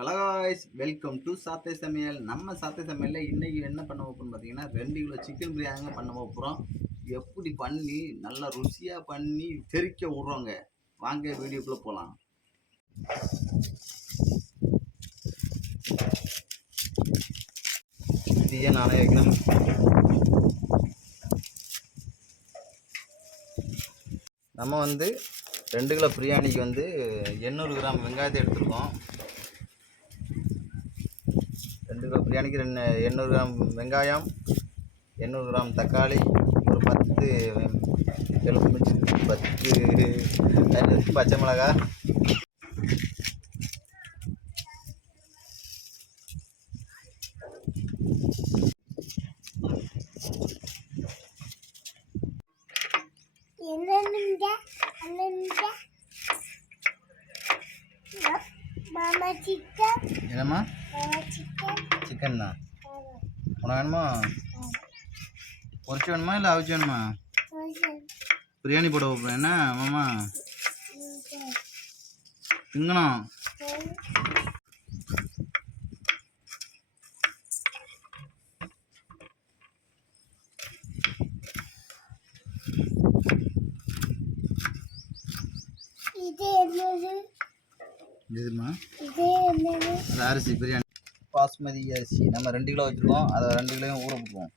Hello guys, welcome to சாத்தை சமையல். நம்ம சாத்தை சமையலில் இன்றைக்கி என்ன பண்ண போகிறோம்னு பார்த்தீங்கன்னா 2 கிலோ சிக்கன் பிரியாணி பண்ண போகிறோம். எப்படி பண்ணி நல்லா ருசியாக பண்ணி தெறிக்க விட்றோங்க. வாங்க வீடியோக்குள்ளே போகலாம். இதையே நானே வைக்கணும். நம்ம 2 கிலோ பிரியாணிக்கு 800 கிராம் வெங்காயத்தை எடுத்துருக்கோம். 2 கிலோ பிரியாணிக்கு 800 கிராம் வெங்காயம், 800 கிராம் தக்காளி, ஒரு 10 எலுமிச்சை, 10 பச்சை மிளகாய், என்னம்மா சிக்கன் தான் உனக்கு வேணுமா? பொரிச்சு வேணுமா இல்லை அவிச்சு வேணுமா? பிரியாணி போட வைப்பேன். என்ன மாமா திங்கணும்? இதுமா அது அரிசி பிரியாணி பாஸ்மதி அரிசி நம்ம 2 கிலோ வச்சுருக்கோம். அதை 2 கிலோயும் ஊற போட்டுருவோம்.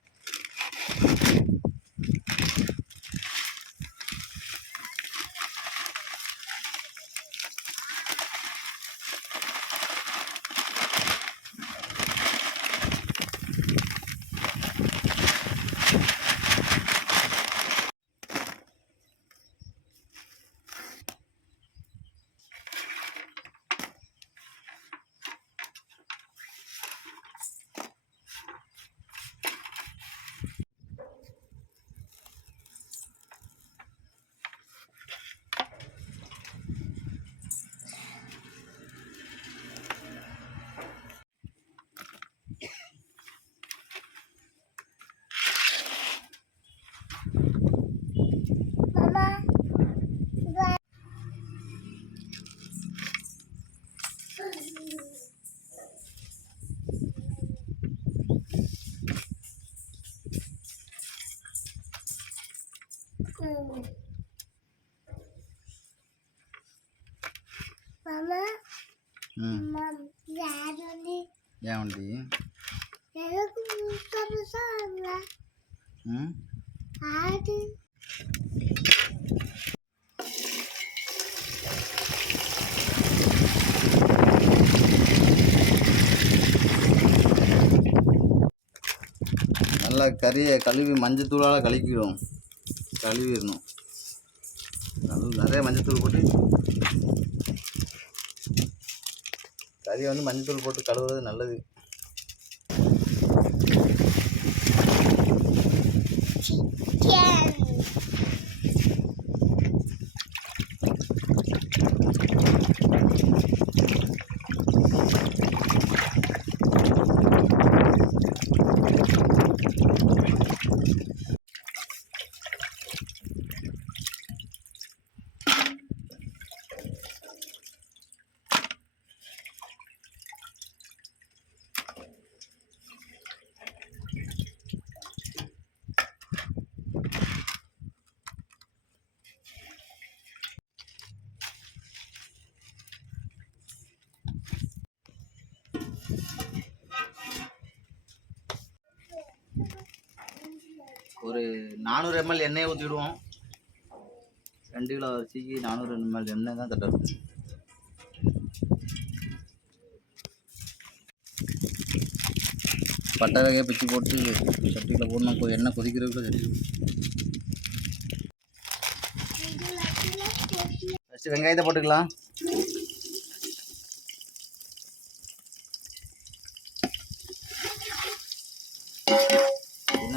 ఏమండి நல்லா கறியை கழுவி மஞ்சத்தூளால் கழுவிடணும். நிறைய மஞ்சத்தூள் போட்டு கறியை மஞ்சத்தூள் போட்டு கழுவுறது நல்லது. ஒரு 400 ml எண்ணெயை ஊற்றிடுவோம். 2 கிலோ அரிசிக்கு 400 ml எண்ணெய் தான் தட்டணும். பட்டை வகையை பிச்சு போட்டு சட்டியில் போடணும். எண்ணெய் கொதிக்கிறதுக்குள்ள சட்டி ஃபஸ்ட்டு வெங்காயத்தை போட்டுக்கலாம்.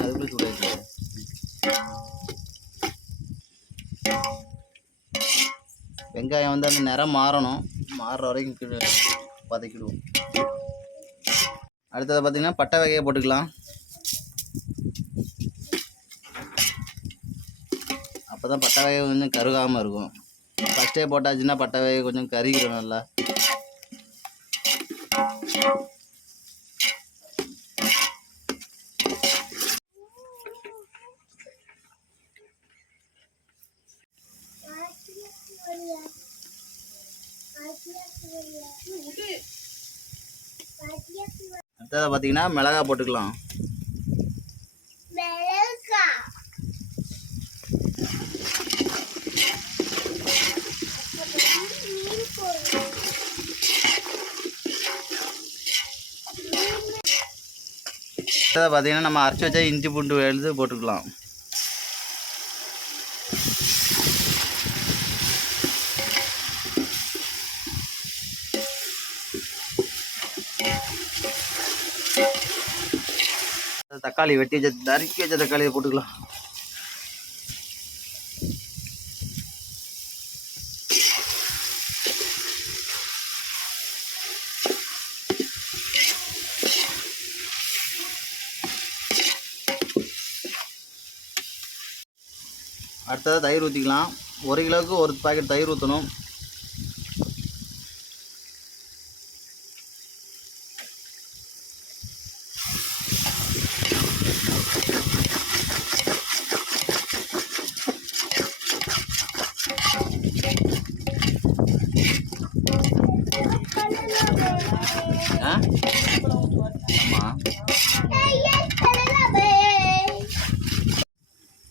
அதுக்குள்ளே சூடாயிருக்கு. வெங்காயம் அந்த நிறம் மாறணும். மாறுற வரைக்கும் வதக்கிடுவோம். அடுத்தது பார்த்திங்கன்னா பட்டை வகையை போட்டுக்கலாம். அப்போ தான் பட்டை வகை கொஞ்சம் கருகாமல் இருக்கும். ஃபஸ்ட்டே போட்டாச்சுன்னா பட்டை வகை கொஞ்சம் கருகிடும் நல்லா. அடுத்தது பார்த்தீங்கன்னா மிளகா போட்டுக்கலாம். அடுத்தது பார்த்தீங்கன்னா நம்ம அரைச்சி வச்சா இஞ்சி பூண்டு எழுது போட்டுக்கலாம். தக்காளி வெட்டி வச்ச நறுக்கி வச்ச தக்காளியை போட்டுக்கலாம். அடுத்தது தயிர் ஊற்றிக்கலாம். 1 கிலோவுக்கு 1 பாக்கெட் தயிர் ஊற்றணும்.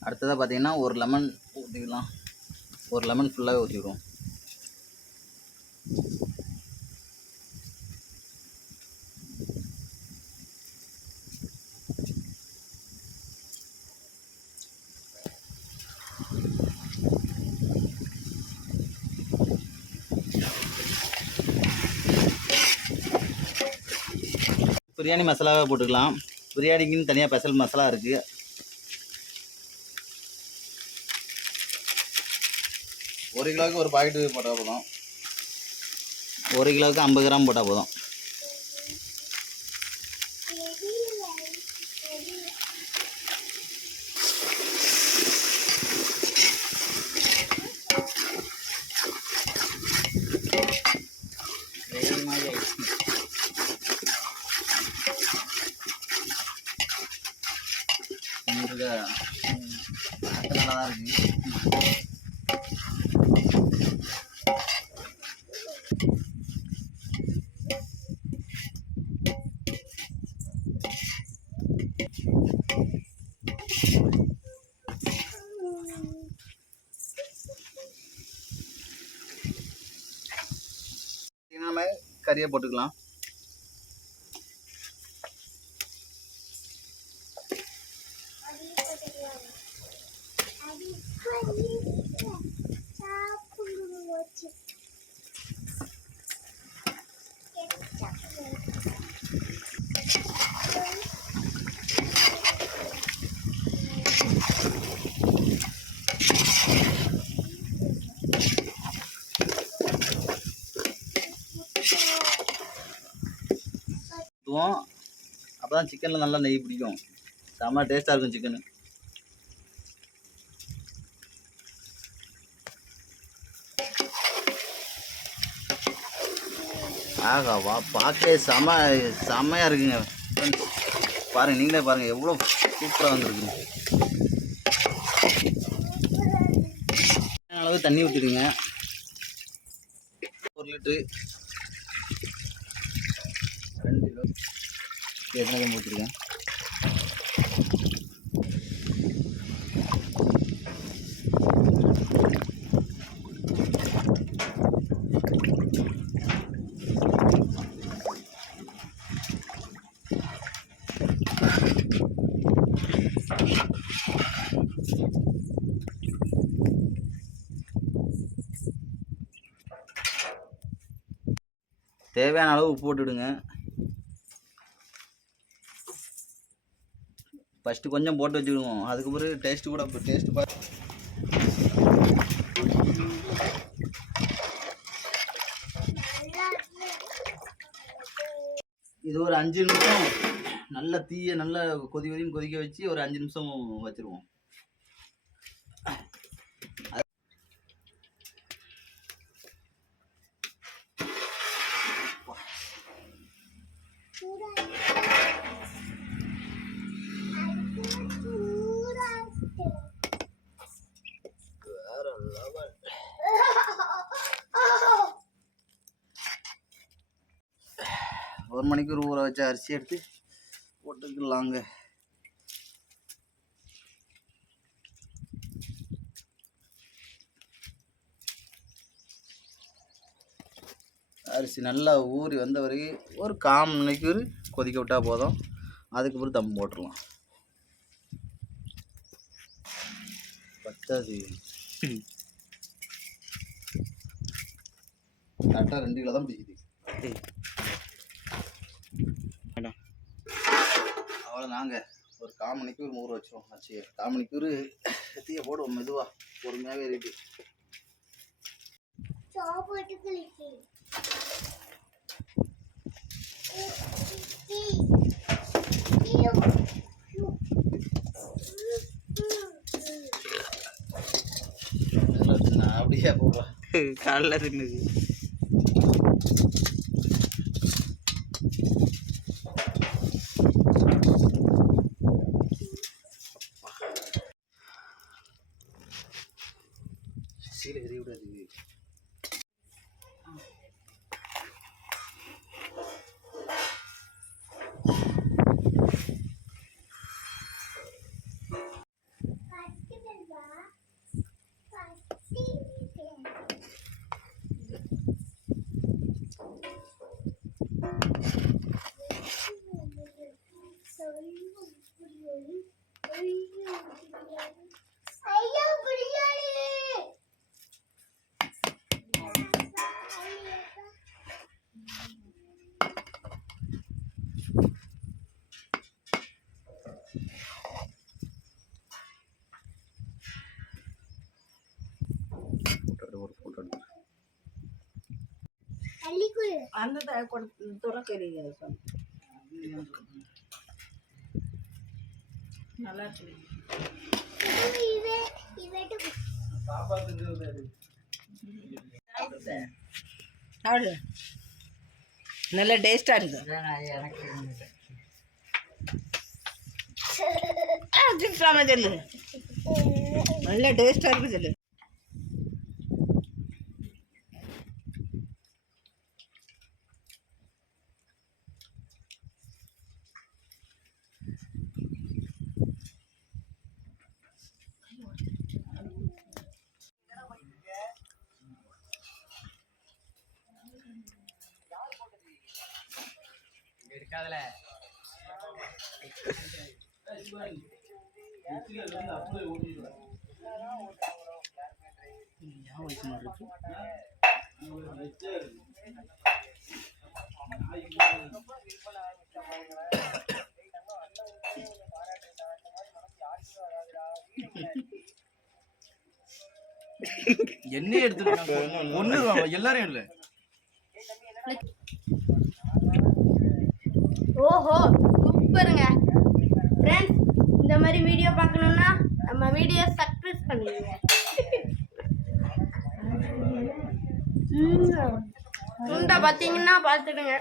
அடுத்ததாக பார்த்தீங்கன்னா ஒரு லெமன் ஊற்றிக்கலாம். ஒரு லெமன் ஃபுல்லாகவே ஊற்றிடுவோம். பிரியாணி மசாலாவை போட்டுக்கலாம். பிரியாணிக்குன்னு தனியாக ஸ்பெஷல் மசாலா இருக்குது. ஒரு கிலோவுக்கு 1 பாக்கெட்டு போட்டால் போதும். 1 கிலோவுக்கு 50 கிராம் போட்டால் போதும். நல்லா தான் இருக்குது. நம்ம கறியை போட்டுக்கலாம். அப்போ தான் சிக்கனில் நல்லா நெய் பிடிக்கும். செம்ம டேஸ்ட்டாக இருக்கும் சிக்கனு. ஆகா வா, பார்க்க செம்மையாக இருக்குங்க. பாருங்கள், நீங்களே பாருங்கள் எவ்வளோ சூப்பராக வந்துருக்குங்க. அளவு தண்ணி ஊற்றிடுங்க. 1 லிட்ரு 2 கிலோ எத்தனை ஊற்றிருக்கேன். தேவையான அளவு உப்பு போட்டுவிடுங்க. ஃபஸ்ட்டு கொஞ்சம் போட்டு வச்சுக்கிடுவோம். அதுக்கு பிறகு டேஸ்ட்டு கூட டேஸ்ட்டு பார்த்து இது ஒரு 5 நிமிஷம் நல்ல தீயை நல்லா கொதிக்க வச்சு ஒரு 5 நிமிஷம் வச்சுருவோம். வேற லெவல். ஒரு மணிக்கு ஊற வச்ச அரிசி எடுத்து போட்டுக்கலாங்க. அரிசி நல்லா ஊறி வந்த வரைக்கும் ஒரு 1/4 மணி நேரம் கொதிக்க விட்டால் போதும். அதுக்கப்புறம் தம் போட்டுடலாம். பத்தாது கரெக்டாக 2 கிலோ தான் பிடிக்குது. அவ்வளோ நாங்கள் ஒரு 1/4 மணிக்கூர் ஊற வச்சோம். ஆச்சு 1/4 மணிக்கூர் தீயை போடுவோம். மெதுவாக பொறுமையாகவே இருக்கு. அப்படியே போவா காலைல தின்னுது. சீலை எரிய விடாது. அந்த துறக்கறி நல்லா இருக்கு. நல்ல டேஸ்டா இருக்கு. சொல்லு நல்ல டேஸ்டா இருக்கு சொல்லு. எடுக்காதல என்ன எடுத்துட்டு ஒண்ணு எல்லாரும் இல்ல. ஓஹோ சூப்பருங்க ஃப்ரெண்ட்ஸ். இந்த மாதிரி வீடியோ பார்க்கணுன்னா நம்ம வீடியோ சப்ஸ்கிரைப் பண்ணுங்க. துண்டை பார்த்தீங்கன்னா பார்த்துடுங்க.